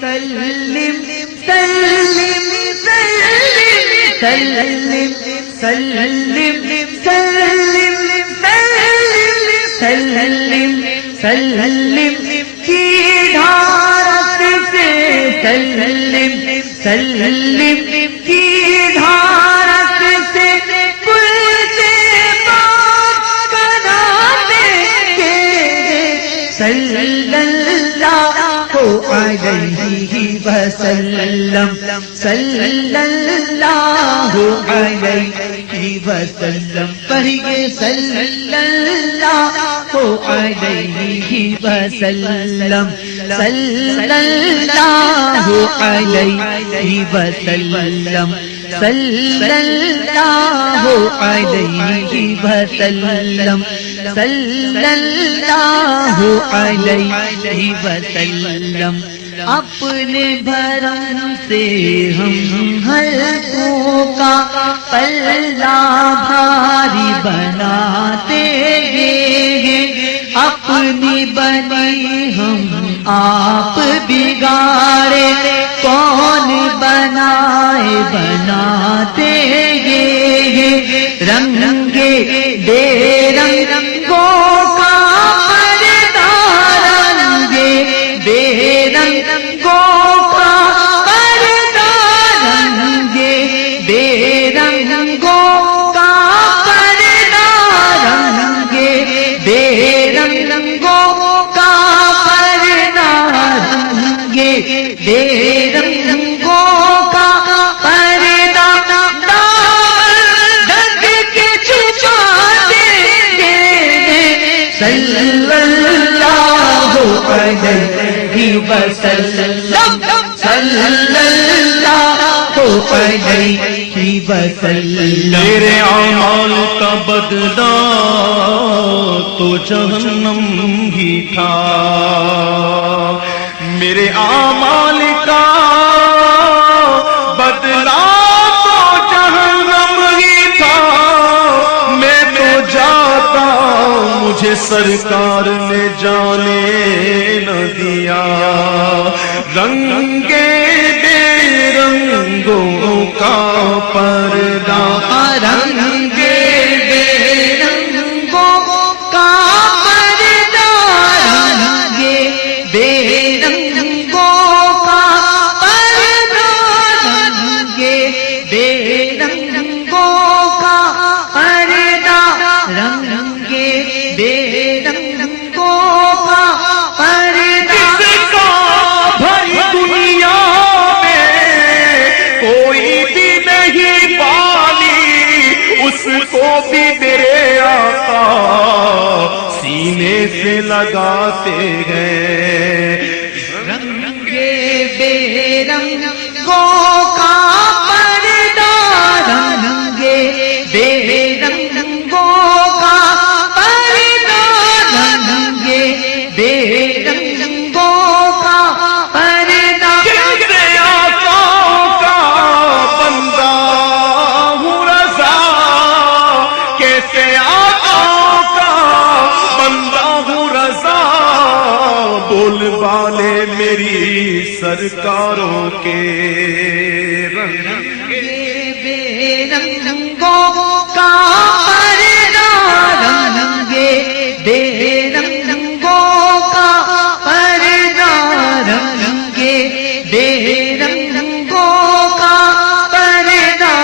سلم سلم سلم سلم سلم سلم کی دھارت سے سلم سلم کی دھارت سے پلتے پاک کراتے کے صلی اللہ علیہ وسلم صلی اللہ علیہ وسلم پڑھیے صلی اللہ علیہ وسلم صلی اللہ علیہ وسلم صلی اللہ علیہ وسلم صلی اللہ علیہ وسلم اپنے بھرم سے ہم حلقوں کا پلہ بھاری بناتے ہیں اپنی بنی ہم آپ بگاڑے کون بنائے بناتے ہیں رنگے بے رنگوں کا پردہ رنگے بے رنگوں کا پردہ رنگے بے رنگوں کا پردہ رنگے بے رنگوں کا پردہ رنگے بے رنگوں کا پردہ ڈھک کے چھپاتے صلی اللہ علیہ وسلم صلی اللہ علیہ وسلم میرے اعمال کا بدلہ تو جہنم ہی تھا میرے اعمال کا بدلہ تو جہنم ہی تھا میں تو جاتا مجھے سرکار نے جانے نہ دیا رنگے بے رنگوں کا پردہ رنگے بے رنگوں کا پردہ رنگے بے رنگوں کا پردہ رنگے بے رنگوں کا پردہ رنگے بے رنگوں کا پردہ جس کا بھائی دنیا میں کوئی بھی نہیں پالی اس کو بھی میرے آقا سینے سے لگاتے ہیں رنگے بے رنگوں کا پردہ رنگے بے رنگوں کا پردہ رنگے بے رنگوں کا پردہ کیسے آقا کا بندہ ہوں رضا کیسے آقا کا بندہ ہوں رضا بول بالے میری سرکاروں کے رنگے بے رنگوں کا پردہ رنگے بے رنگوں کا پردہ رنگے بے رنگوں کا پردہ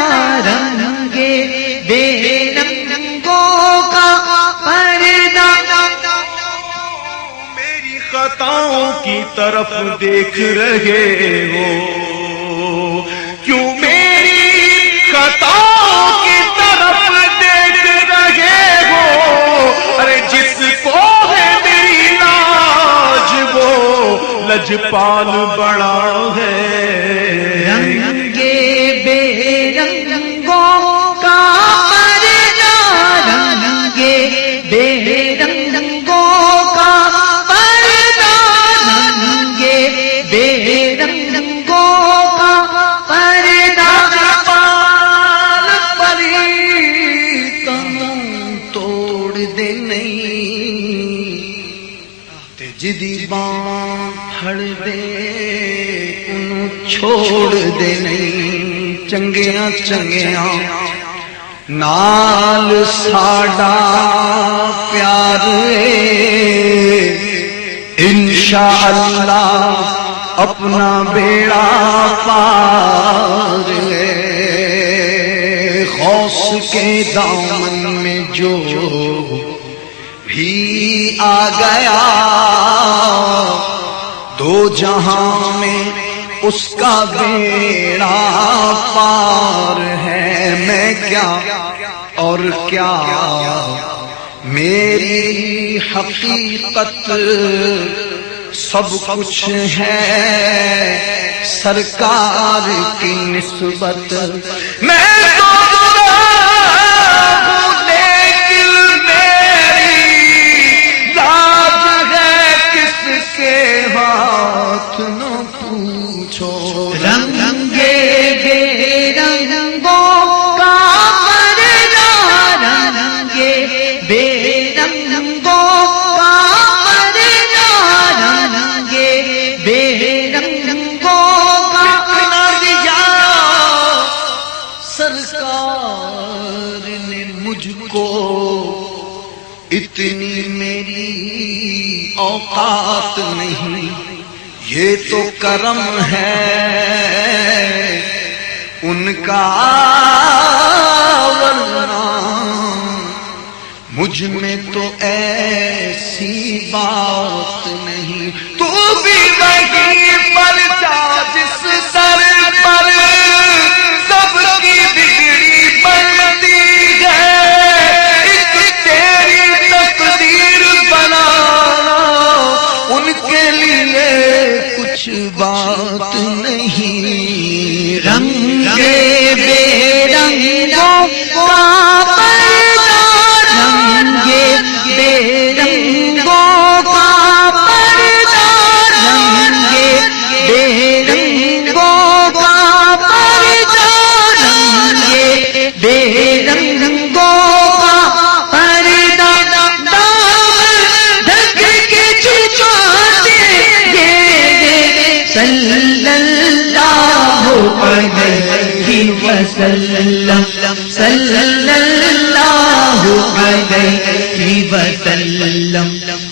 رنگے بے رنگوں کا پردہ میری خطاؤں کی طرف دیکھ رہے ہو کیوں میری خطاؤں کی طرف دیکھ رہے ہو ارے جس کو ہے میری لاج وہ لجپال بڑا ہے رنگے بے رنگوں کا پردہ رنگے بے رنگوں کا پردہ رنگے بے رنگوں کا پردہ پال پری تنوں توڑ دے نہیں تے جدی بان پھڑ دے چھوڑ دے نہیں چنگیاں چنگیاں نال ساڈا پیار انشاءاللہ اپنا بیڑا پار غوث کے دامن میں جو بھی آ گیا دو جہاں میں اس کا بیڑا پار ہے میں کیا اور کیا میری حقیقت سب کچھ ہے سرکار کی نسبت میں تو لیکن میری لاج ہے کس کے ہاتھ نہ پوچھو رنگے بے رنگوں کا پردہ رنگے بے رنگوں کا پردہ رنگے بے رنگوں کا پردہ سرکار نے مجھ کو اتنی میری اوقات نہیں یہ تو کرم ہے ان کا ورنہ مجھ میں تو ایسی بات نہیں تو بھی وہی پر جا جس سر پر سب کی بگڑی بنتی ہے ایک تیری تقدیر بنانا ان کے لیے کچھ بات نہیں رنگے بے رنگوں کا پردہ رنگے بے رنگوں کا پردہ رنگے بے رنگوں کا پردہ رنگے بے رنگوں کا پردہ دامن ڈھک کے چھپاتے صلی اللہ علیہ وسلم صلی اللہ علیہ وسلم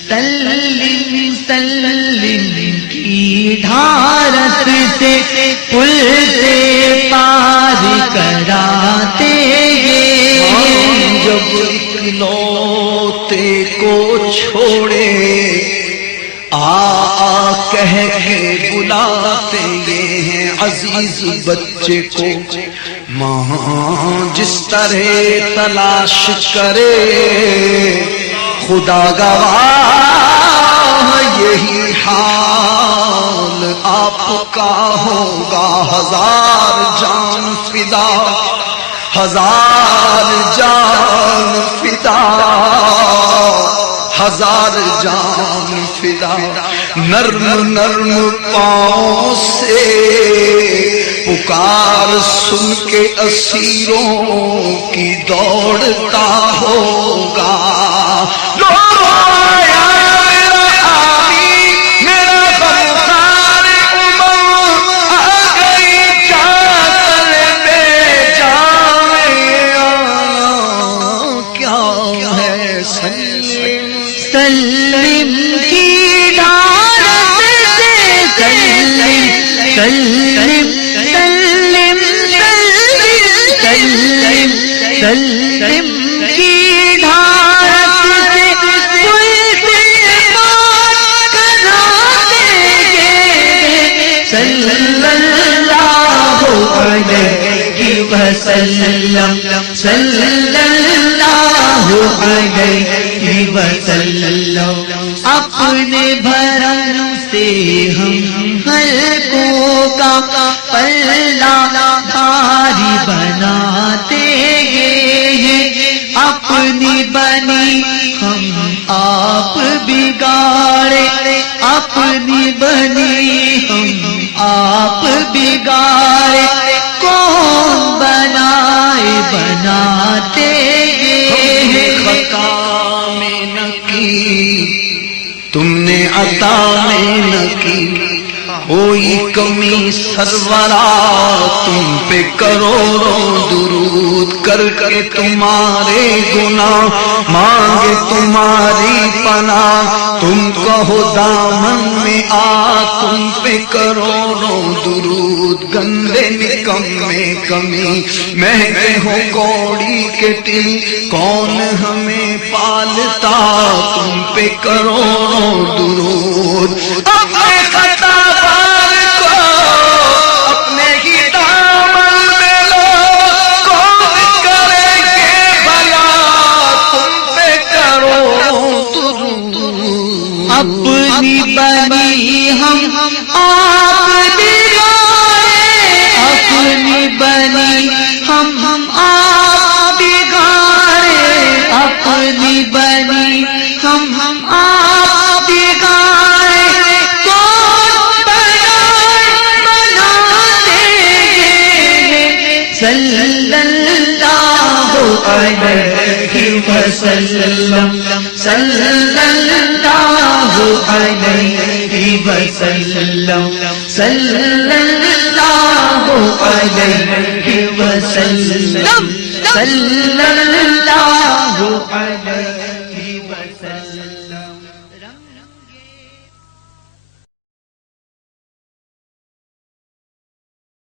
سلم سلم کی دھارت سے پل سے پار کراتے جب اکلوتے کو چھوڑے کہہ کے بلاتے یہ ہیں عزیز بچے کو ماں جس طرح تلاش کرے خدا گواہ یہی حال آپ کا ہوگا ہزار جان فدا ہزار جان فدا ہزار جان فدا نرم نرم پاؤں سے پکار سن کے اسیروں کی دوڑتا ہوگا سلم کی دارت سے سلم سلم سلم سلم سلم کی دارت سے پل سے پار کراتے صلی اللہ علیہ وسلم صلی اللہ علیہ وسلم اپنے بھرم سے ہم حلقوں کا پلہ بھاری بناتے ہیں اپنی بنی ہم آپ بگاڑے اپنی بنی ہم آپ بگاڑے کون بنائے بناتے تم نے عطا میں نہ کی کوئی کمی سرورا تم پہ کروڑوں درود کر کے تمہارے گناہ مانگے تمہاری پناہ تم کہو دامن میں آ تم پہ کروڑوں درود گندے نکمے کمی مہنگے ہو کوڑی کے تل کون ہمیں پالتا تم پہ کروڑوں درود اپنے خطا بار کو اپنے ہی دامن میں لو کون کرے گے بھلا تم پہ کروڑوں درود اپنی بنی ہم آپ بگاڑے اپنی بنی ہم آپ بگاڑے اپنی بنی ہم آپ بگاڑے کون بناتے ہیں صلی اللہ علیہ وسلم صلی اللہ علیہ وسلم صلی اللہ علیہ وسلم صلی اللہ علیہ